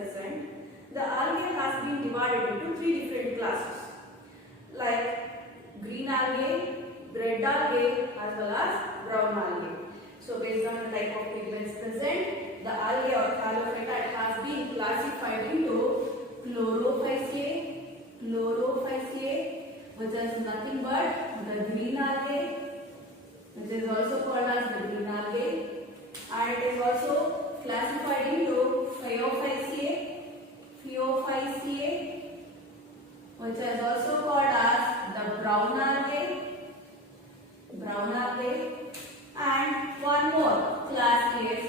present, the algae has been divided into three different classes like green algae, red algae as well as brown algae. So based on the type of pigments present, the algae or Thallophyta has been classified into Chlorophyceae, which is nothing but the green algae, which is also called as the green algae, and it is also classified into Phaeophyceae, which is also called as the brown algae, and one more class is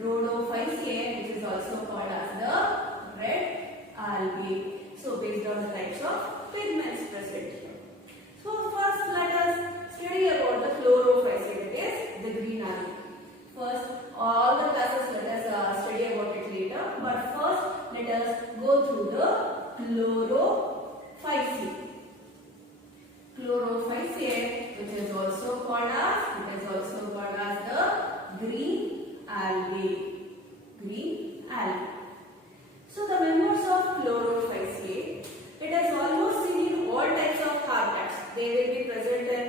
Rhodophyceae, which is also called as the red algae. So based on the types of pigments present here. So first let us study about the Chlorophyceae, that is the green algae. First, all the classes let us study about it later, but first let us go through the Chlorophyceae. Chlorophyceae, which is also called as the green algae. So the members of Chlorophyceae, it is almost seen in all types of habitats. They will be present in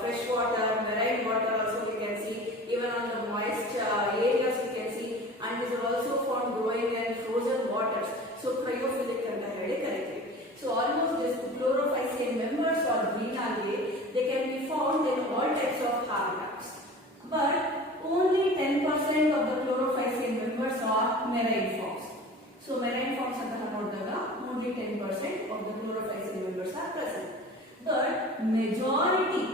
fresh water, marine water also we can see, even on the moist areas we can see, and these are also found growing in frozen waters. So cryophilic and correctly. So almost these Chlorophyceae members or green algae, they can be found in all types of habitats. But only 10% of the Chlorophyceae members are marine forms. So marine forms only 10% of the Chlorophyceae members are present. But majority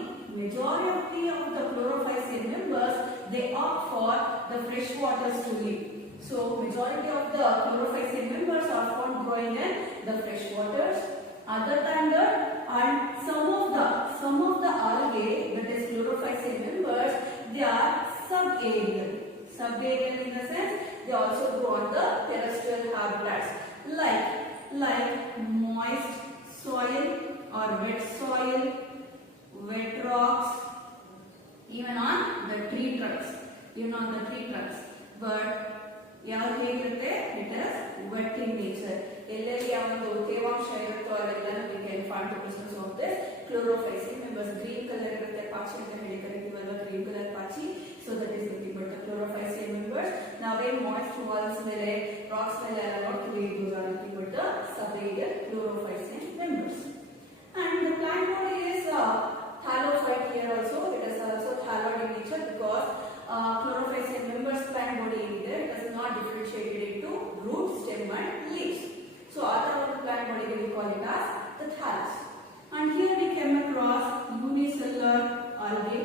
of the Chlorophyceae members, they opt for the fresh waters to live. So majority of the Chlorophyceae members are found growing in the fresh waters. Other than that, and some of the algae, that is Chlorophyceae members, they are subaerial. Subaerial in the sense they also grow on the terrestrial habitats like moist soil or wet soil, wet rocks, even on the tree trunks. But ಯಾವುದು ಹೇಗಿರುತ್ತೆ, it is wet in nature. ಎಲ್ಲೆಲ್ಲಿ ಯಾವೊಂದು ತೇವಾಂಶ ಇರುತ್ತೋ ಅಲ್ಲೆಲ್ಲ we can find the presence of this Chlorophyceae members. Green color ಇರುತ್ತೆ, ಪಾಚಿ ಅಂತ ಹೇಳಿ ಕರಿತೀವಲ್ವ, green color ಪಾಚಿ. So that is nothing but the Chlorophyceae members. ನಾವೇ moist walls ಮೇಲೆ rocks ಮೇಲೆ ಎಲ್ಲ ನೋಡ್ತೀವಿ, those are nothing but the subaerial Chlorophyceae members. And the plant body is thallophyte here also. It is also thalloid in nature because Chlorophyceae members plant body in there, it is not differentiated into root, stem and leaves. So other plant body we call it as the thallus. And here we came across unicellular algae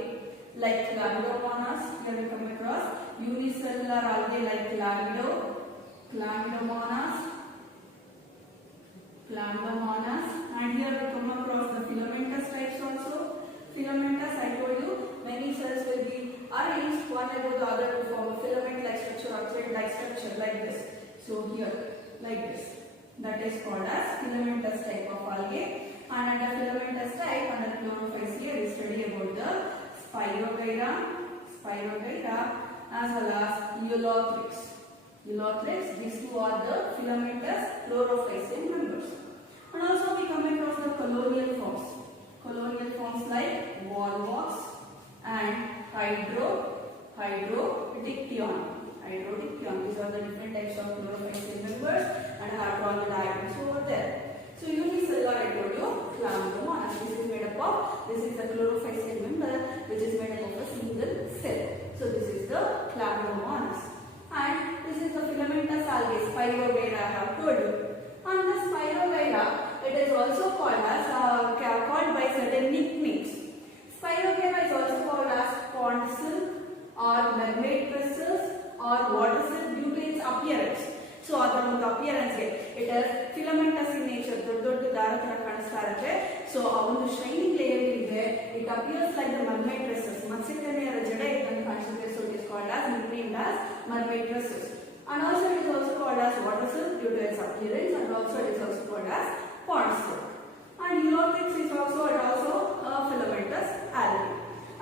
like Chlamydomonas. Here we come across unicellular algae like Chlamydomonas. And here we come across the filamentous types also. Filamentous, I told you, many cells will be arranged one above the other to form a filament-like structure or thread-like structure like this. So here, like this. That is called as filamentous type of algae. And under filamentous type, under Chlorophyceae, we study about the Spirogyra, as well as Eulothrix. These two are the filamentous Chlorophyceae members. And also we come across the colonial forms. Like volvox and hydrodictyon. These are the different types of Chlorophyceae members, and I have drawn the diagrams over there. So unicellular, I told you, Chlamydomonas. This is the Chlorophyceae member, which is made up of a single cell. So this is the Chlamydomonas. And this is the filamentous algae, Spirogyra, I have told you. And the Spirogyra, it is also called by certain nicknames. Spirogyra is also called as pond silk or mermaid crystals or water silk due to its appearance. So ಅದರ ಒಂದು appearance it is filamentous in nature, ದೊಡ್ಡ ದಾರ ತರ ಕಾಣಿಸ್ತಾ ಇರುತ್ತೆ. So ಆ ಒಂದು shining layer ಇದೆ, it appears like the mermaid crystals. ಮತ್ಸ್ಯಕನ್ಯರ ಜಡೆ ಇದ್ದಂಗೆ ಕಾಣಿಸುತ್ತೆ. So it is called as nicknamed as mermaid crystals. And also it is also called as water silk due to its appearance, and also it is also called as pond silk. And Eulothrix is also a filamentous algae.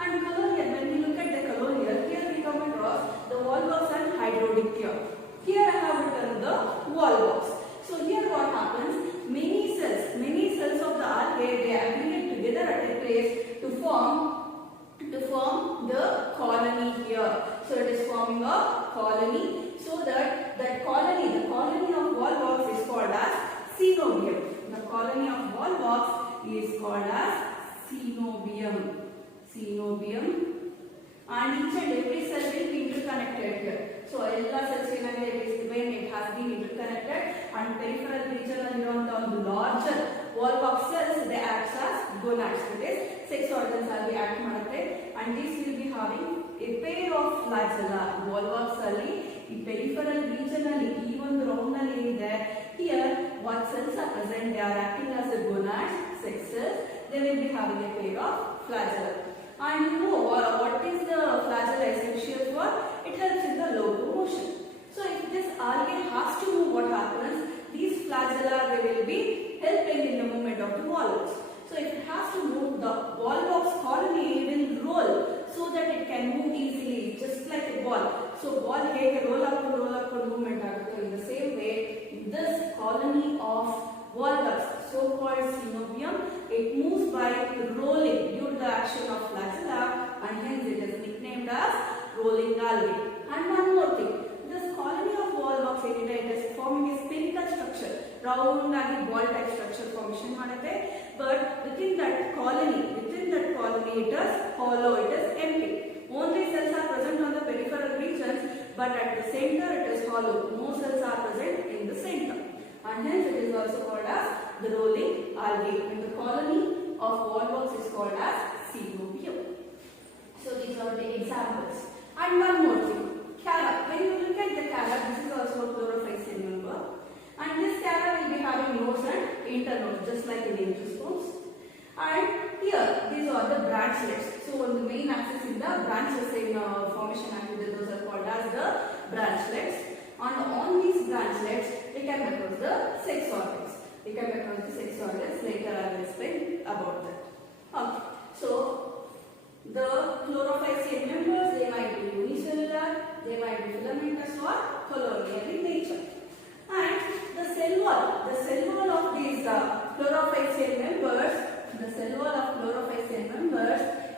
And colonial, when we look at the colonial, here we come across the that colony, the colony of volvox is called as cenobium. The colony of volvox is called as cenobium. Cenobium. And each and every cell will be interconnected here. So, all cells when it has been interconnected and peripheral region and the larger volvox cells, they act as gonads. That is, sex organs are the act ಮಾಡುತ್ತೆ, and these will be having a pair of flagella. Volvox alli peripheral region alli ee ಒಂದು round alli ಇದೆ. Here what cells are present? They are acting as the gonads, sex cells. They will be having a pair of flagella. And you know what is the flagella essential for? It helps in the locomotion. So if this algae has to move, what happens? These flagella, they will be helping in the movement of the volvox. So if it has to move, the volvox colony will roll so that it can move easily, just like a ball. So ball ಹೇಗೆ roll up movement ಆಗುತ್ತೆ, in the same way this colony of volvox, so called cenobium, it moves by rolling due to the action of flagella, and hence it is nicknamed as rolling algae. And one more thing, this colony of volvox, it is forming a spherical structure, round and ball type structure formation ಮಾಡುತ್ತೆ. But within that colony it is hollow, it is empty. Only cells are present on the peripheral regions, but at the center it is hollow. No cells are present in the center, and hence it is also called as the rolling algae. And the colony of volvox is called as cenobium. So these are the examples. And one more thing, Calla. When you look at the Calla, this is also a chlorophyll member, and this Calla will be having nodes and internodes, just like in angiosperms. And here these are the branchlets. So on the main axis in the branches in formation activity, those are called as the branchlets. And on these branchlets, we come across the sex organs. Later I will explain about that. Okay. So the chlorophyll members, they might be unicellular, they might be filamentous or colonial in nature. And the cell wall of these chlorophyll members,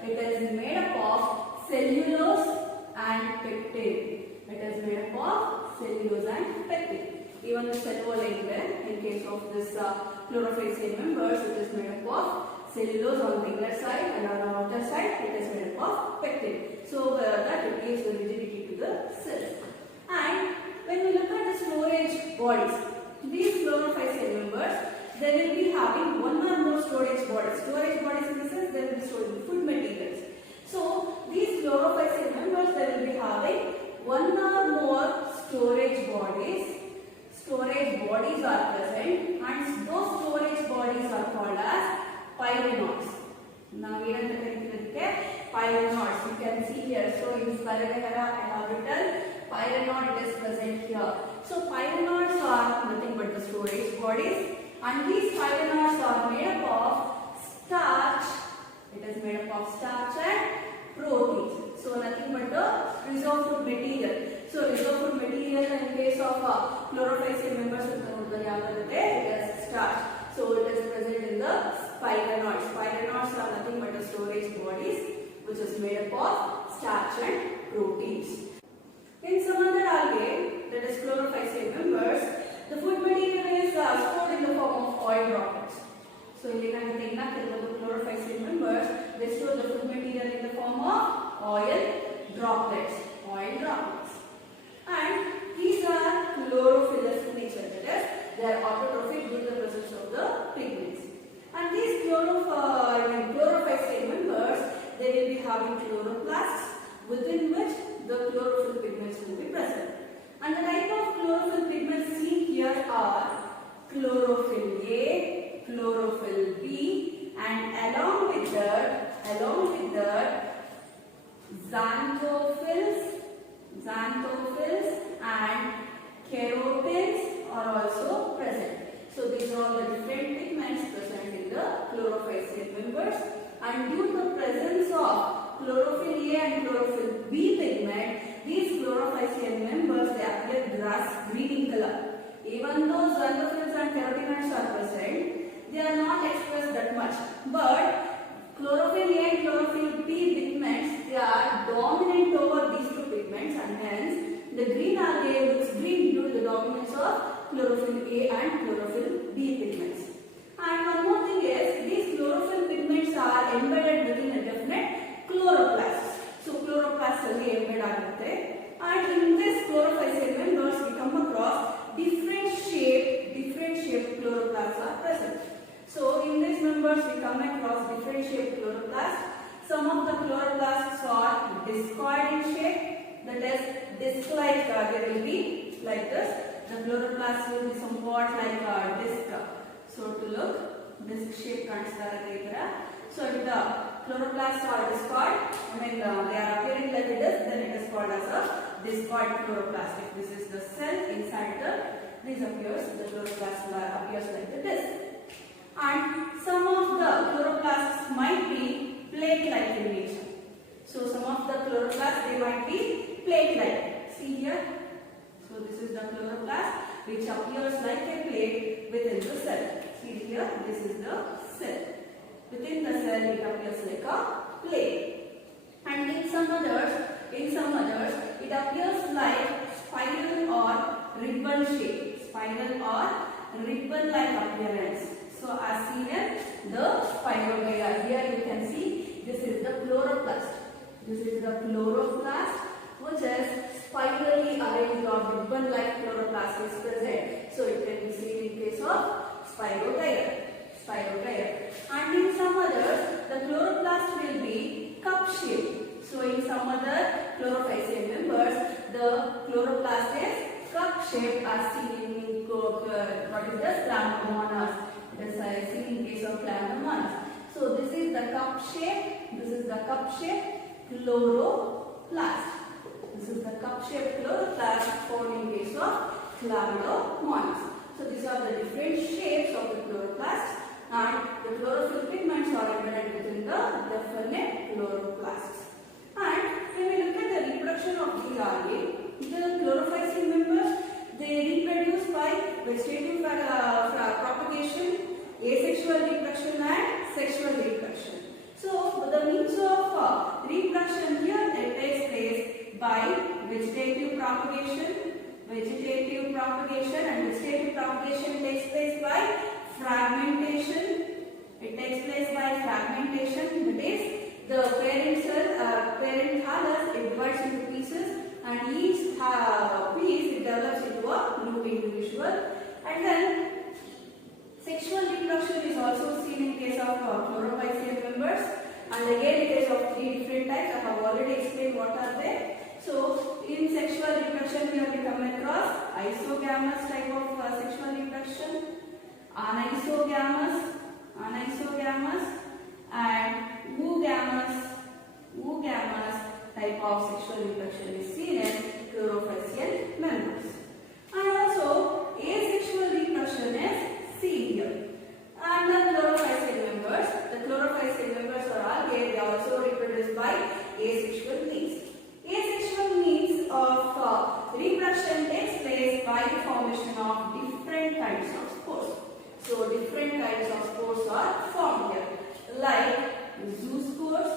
it is made up of cellulose and pectin. Even the cell wall in case of this chlorophyll members, it is made up of cellulose on the inner side, and on the outer side it is made up of pectin. So that it gives the rigidity to the cells. And when we look at the storage bodies, these chlorophyll members, they will be having one or more storage bodies. Storage bodies in the sense they will be storing food materials. So these chlorophyll members, they will be having one or more storage bodies. Storage bodies are present, and those storage bodies are called as pyrenoids. Now pyrenoids, you can see here. So in Sparaginella and orbital, pyrenoid is present here. So pyrenoids are nothing but the storage bodies, and these pyrenoids are made up of starch. It is made up of starch and proteins. So nothing but the reserve food material. So reserve food material in case of chlorophyll members, it is starch. So it is present in the pyrenoids. Pyrenoids are nothing but the storage bodies, which is made up of starch and proteins. In some other algae, that is chlorophyll members, the food material is stored in the form of oil droplets. So in the chlorophyll members, they store the food material in the form of oil droplets. And these are chlorophyllous in nature, that is, they are autotrophic due to the presence of the pigments. And these chlorophyll members, they will be having chloroplasts, within which the chlorophyll pigments will be present. And the type of chlorophyll pigments seen here are chlorophyll A, chlorophyll B, and along with that xanthophylls and carotenoids are also present. So these are all the different pigments present in the chlorophyll members, and due to the presence of chlorophyll A and chlorophyll B pigment, these chlorophyll members, they appear grass green in color. Even though xanthophylls and carotenoids are present, they are not expressed that much. But chlorophyll A and chlorophyll B pigments, they are dominant over these two pigments, and hence The green algae looks green due to the dominance of chlorophyll A and chlorophyll B pigments. And one more thing is, these chlorophyll pigments are embedded within a definite chloroplast. So chloroplast alli embed agutte, and in this chlorophyll members we come across different shape chloroplasts are present. So in these members we come across different shaped chloroplasts. Some of the chloroplasts are discoid in shape, that is disc-like, they will be like this. The chloroplasts will be somewhat like a disc. So to look, disc shape kanistara. So if the chloroplasts are discoid, they are appearing like this, then it is called as a discoid chloroplast. If this is the cell inside this appears, the chloroplast appears like the disc. And some of the chloroplasts might be plate-like in nature. So some of the chloroplasts, they might be plate-like. See here. So this is the chloroplast which appears like a plate within the cell. See here, this is the cell. Within the cell, it appears like a plate. And in some others, it appears like spiral or ribbon shape. Spiral or ribbon-like appearance. So as seen in the spirogaia, here you can see this is the chloroplast. This is the chloroplast, which is spirally arranged or ribbon-like chloroplast is present. So it can be seen in case of spirogaia. And in some others, the chloroplast will be cup shaped. So in some other chlorophycean members, the chloroplast is cup shaped as seen in what is this? Chlamydomonas. It is seen in case of Chlamydomonas. So this is the cup shape. This is the cup shaped chloroplast. This is the cup shaped chloroplast found in case of Chlamydomonas. So these are the different shapes of the chloroplasts, and the chlorophyll pigments are embedded within the definite chloroplasts. And when we look at the reproduction of these algae, the chlorophycean members, they reproduce by vegetative propagation, asexual reproduction and sexual reproduction. So the means of reproduction here, it takes place by vegetative propagation, and vegetative propagation takes place by fragmentation. It takes place by fragmentation, that is, the parent cell, parent thallus, it divides into pieces, and each piece it develops into a new individual. And then sexual reproduction is also seen in case of chlorophycean members, and again in case of three different types. I have already explained what are they. So in sexual reproduction here we come across isogamous type of sexual reproduction, anisogamous, and oogamous type of sexual reproduction is seen in chlorophycean members. And also asexual reproduction is seen here. And the chlorophycean members or algae, they also reproduce by asexual means. Asexual means of reproduction takes place by the formation of different kinds of spores. So different kinds of spores are formed here, like zoospores,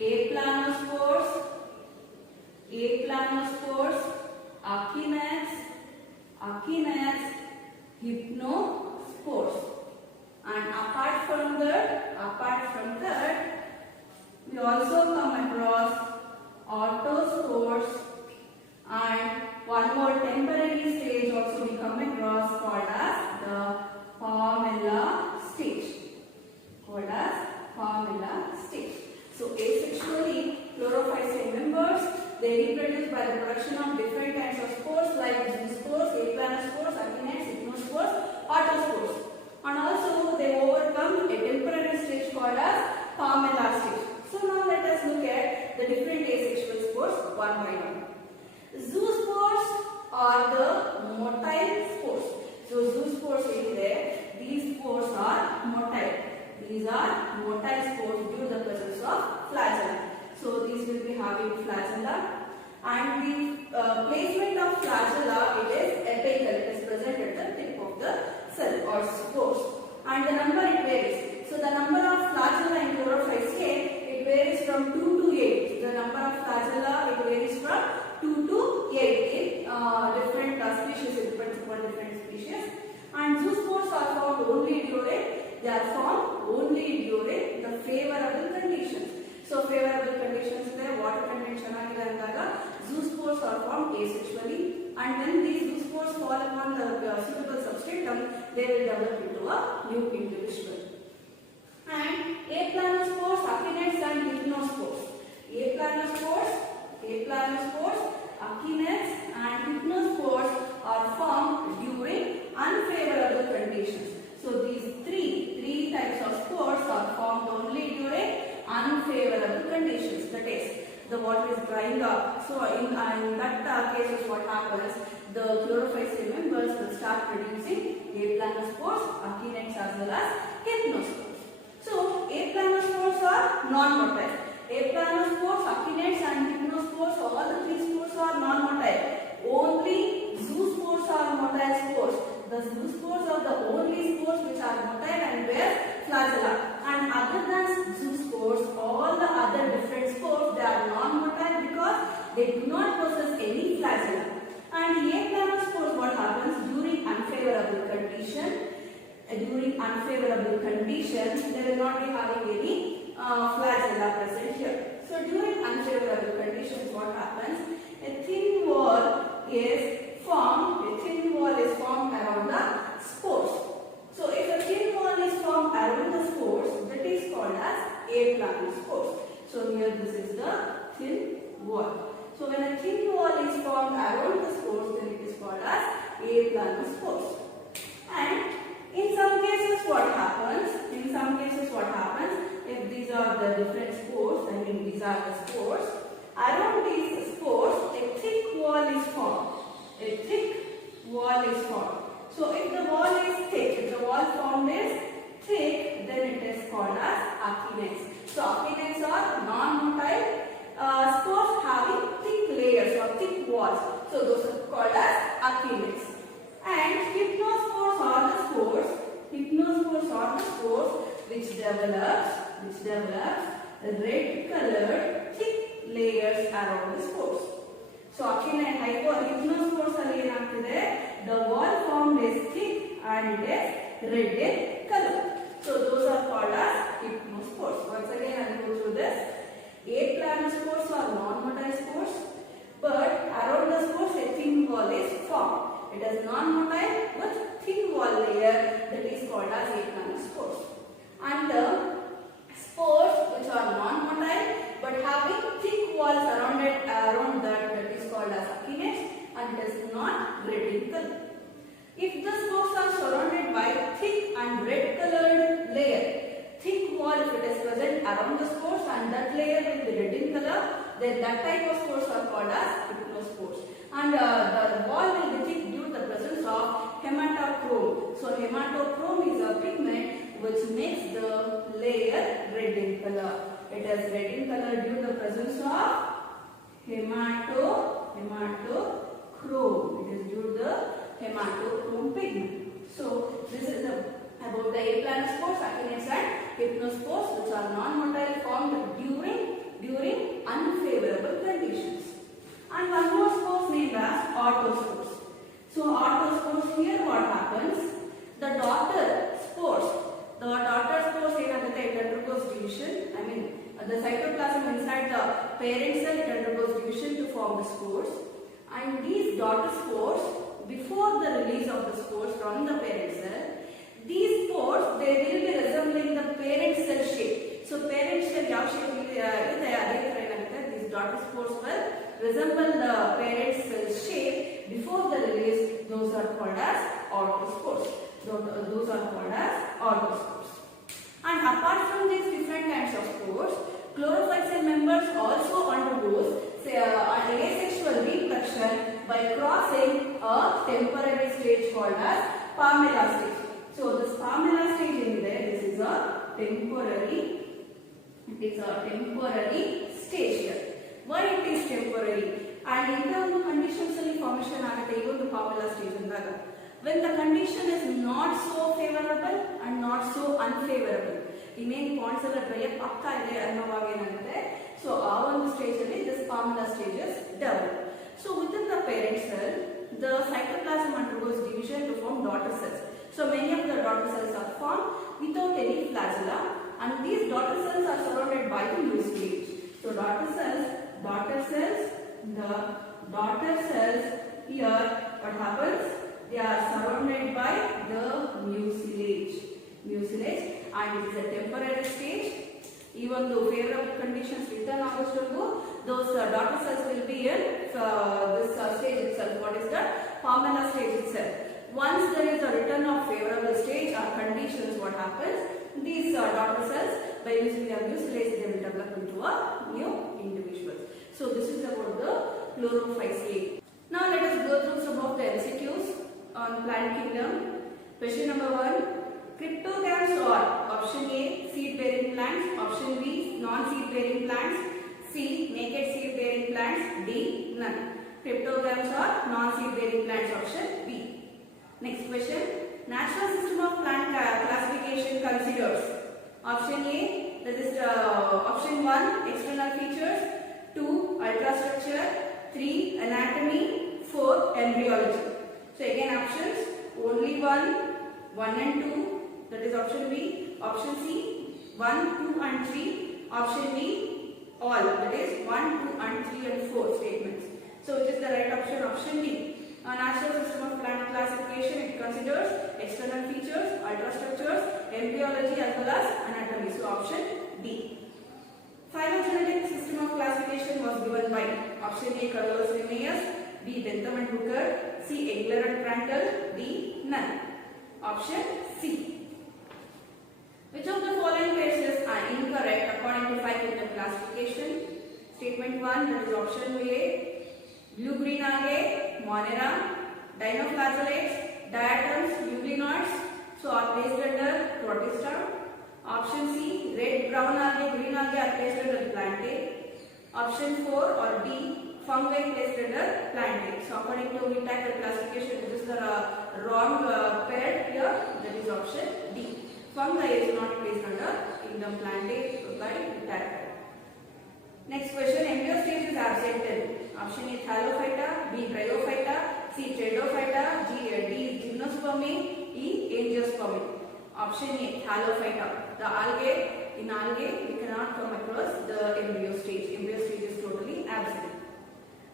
aplanospores, achenads, hypnospores. And apart from that, we also come across autospores, and one more temporary stage also we come across called as the Palmella stage. So asexually, chlorophycean members, they reproduce by the production of different kinds of spores like zoospores, aplanospores, achenads, hypnospores, autospores. And also they overcome a temporary stage called as Palmella stage. So now let us look at the different asexual spores one by one. Zoospores are the motile spores. So zoospores in there, these spores are motile. These are motile spores due to the presence of flagella. So these will be having flagella, and the placement of flagella, it is apical. It is present at the tip of the cell or spores, and the number it varies. So the number of flagella in chlorophyceae, it varies from 2 to 8. The number species. And zoospores are found only during the favorable conditions. So favorable conditions there, water content ಚೆನ್ನಾಗಿದೆ ಅಂದಾಗ zoospores are formed asexually, and when these zoospores fall upon the suitable substratum, they will develop into a new individual. And aplanospores, akinets and hypnospores. Aplanospores, akinets and hypnospores are formed during unfavorable conditions. So these three types of spores are formed only during unfavorable conditions. That is, the water is drying up. So in that cases, what happens? The chlorophyll members will start producing aplanospores, akinets as well as hypnospores. So aplanospores are non-motile. Aplanospores, akinets and hypnospores, all the three spores are non-motile. Only zoospores are motile spores. The zoospores are the only spores which are motile and bear flagella. And other than zoospores, all the other different spores, they are non-motile because they do not possess any flagella. And aplanospores, what happens during unfavorable condition? During unfavorable conditions, they will not be having any flagella present here. So during unfavorable conditions, what happens? A thin wall is formed around the spores. So if a thin wall is formed around the spores, that is called as aplanospores. So here this is the thin wall. So when a thin wall is formed around the spores, then it is called as aplanospores. And in some cases what happens? If these are the different spores, these are the spores. Around these spores, a thick wall is formed. So if the wall is thick, if the wall formed is thick, then it is called as akinets. So akinets are non-motile spores having thick layers or thick walls. So those are called as akinets. And hypnospores are the spores which develops red colored thick layers around the spores. So akinete hypnospores alli enagtide, the wall formed is thick and it is red in color. So those are called as hypnospores. Once again I will go through this. Aplanospores are non-motile spores, but around the spores a thin wall is formed. It is non-motile with thin wall layer, that is called as aplanospores. And the spores which are non-motile but having thick walls around that is called as akinets, and it is not red in color. If the spores are surrounded by thick and red colored layer, thick wall if it is present around the spores and that layer will be red in color, then that type of spores are called as hypnospores. And the wall will be thick due to the presence of hematochrome. So hematochrome is a pigment which makes the layer red in color. It is red in color due to the presence of hematochrome. It is due to the hematochrome pigment. So this is about the aplanospores, akinets and hypnospores, which are non-motile, formed during unfavorable conditions. And one more spores named as autospores. So autospores, here what happens? The daughter spores it undergoes division. The cytoplasm inside the parent cell, it undergoes division to form the spores. And these daughter spores, before the release of the spores from the parent cell, these spores, they will be resembling the parent cell shape. So parent cell shape these daughter spores will resemble the parent cell shape before the release. Those are called as autospores. And apart from these different kinds of spores, chlorophyll cell members also undergoes asexual reproduction by crossing a temporary stage called as Pamela stage. So this Pamela stage in there, this is a temporary stage here. Why it is temporary? And in terms of conditions formation agate even the Pamela stage andaga, when the condition is not so favorable and not so unfavorable, ಇನ್ನೇನು points ಎಲ್ಲ dry up ಆಗ್ತಾ ಇದೆ ಅನ್ನೋವಾಗ ಏನಾಗುತ್ತೆ, so ಆ ಒಂದು stage ಅಲ್ಲಿ this Pamela stages develop. So within the parent cell, the cytoplasm undergoes division to form daughter cells. So many of the daughter cells are formed without any flagella, and these daughter cells are surrounded by the mucilage. So the daughter cells here, what happens? They are surrounded by the mucilage, and it is a temporary stage. Even though favorable conditions return August ago, those daughter cells will be in this stage itself. What is that? Pamela stage itself. Once there is a return of favorable stage or conditions, what happens? These daughter cells, by using their mucilage, they will develop into a new individuals. So this is about the chlorophyceae. Now let us go through some of the MCQs on plant kingdom. Question number 1. Cryptogams are option A, seed-bearing plants, option B, non-seed-bearing plants, C, naked seed-bearing plants, D, none. Cryptogams are non-seed-bearing plants, option B. Next question. Natural system of plant classification considers option A, that is option 1, external features, 2, ultrastructure, 3, anatomy, 4, embryology. So again options, only 1 and 2. That is option B. Option C, 1, 2 and 3. Option B, all. That is 1, 2 and 3 and 4 statements. So which is the right option? Option D. A natural system of plant classification, it considers external features, ultrastructures, embryology as well as anatomy. So option D. Phylogenetic system of classification was given by option A, Carolus Linnaeus, B, Bentham and Hooker, C, Engler and Prandtl, D, none. Option C. Which of the following cases are incorrect according to phylogenetic classification? Statement 1, that is option A, blue-green algae, Monera, dinoflagellates, diatoms, euglenoids, so are placed under Protista. Option C, red-brown algae, green algae are placed under Plantae. Option 4 or D, fungi placed under Plantae. So according to Whittaker classification, this is the wrong pair here, that is option D. Fungi is not placed under kingdom Plantae by Whittaker. Next question, embryo stage is absent in option A, Thallophyta, B, Bryophyta, C, Pteridophyta, D, Gymnospermae, E, Angiospermae. Option A, Thallophyta. The algae, in algae we cannot come across the embryo stage. Embryo stage is totally absent.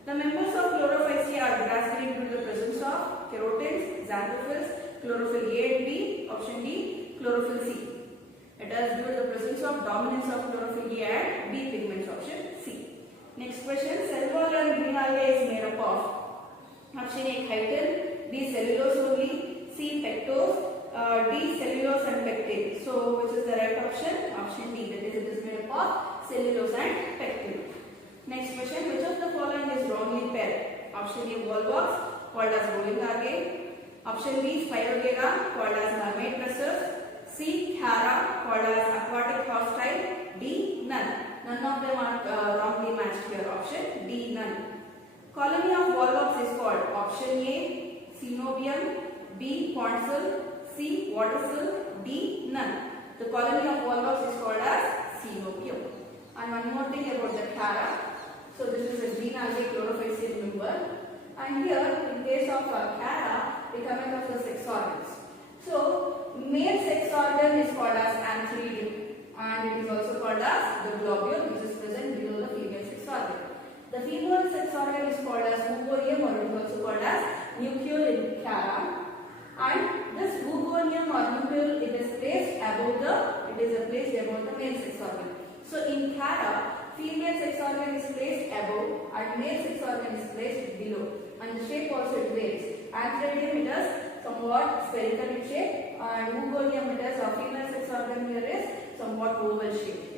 The members of chlorophyceae are grass green due to the presence of carotids, xanthophylls, chlorophyll A and B. Option D, chlorophyll C. It is due to the presence of dominance of chlorophyll A and B pigments. Option C. Next question, cell wall and green algae is made up of option A, chitin, B, cellulose only, C, pectose, D, cellulose and pectin. So which is the right option? Option D, that is it is made up of cellulose and pectin. Next question, which of the following is wrongly paired? Option A, volvox called as rolling algae. Option B, Spirogyra called as mermaid crescents. C, Chara called as aquatic hostile. D, none. None of them are wrongly matched here. Option D, none. Colony of volvox is called option A, Cenobium, B, Poncil, C, Watercell, D, none. The colony of volvox is called as Cenobium. And one more thing about the Chara. So this is a green algae chlorophyceae member. And here in case of Chara, we come across the sex organs. So male sex organ is called as antheridium, and it is also called as the globule, which is present below the female sex organ. The female sex organ is called as oovorium, or it is also called as nucleole in Chara. And this oovorium or nucleole, it is placed above the male sex organ. So in Chara, female sex organ is placed above and male sex organ is placed below, and the shape also it varies. Antheridium, it is somewhat spherical in shape, and oovorium, it is a female sex organ here is somewhat oval shape.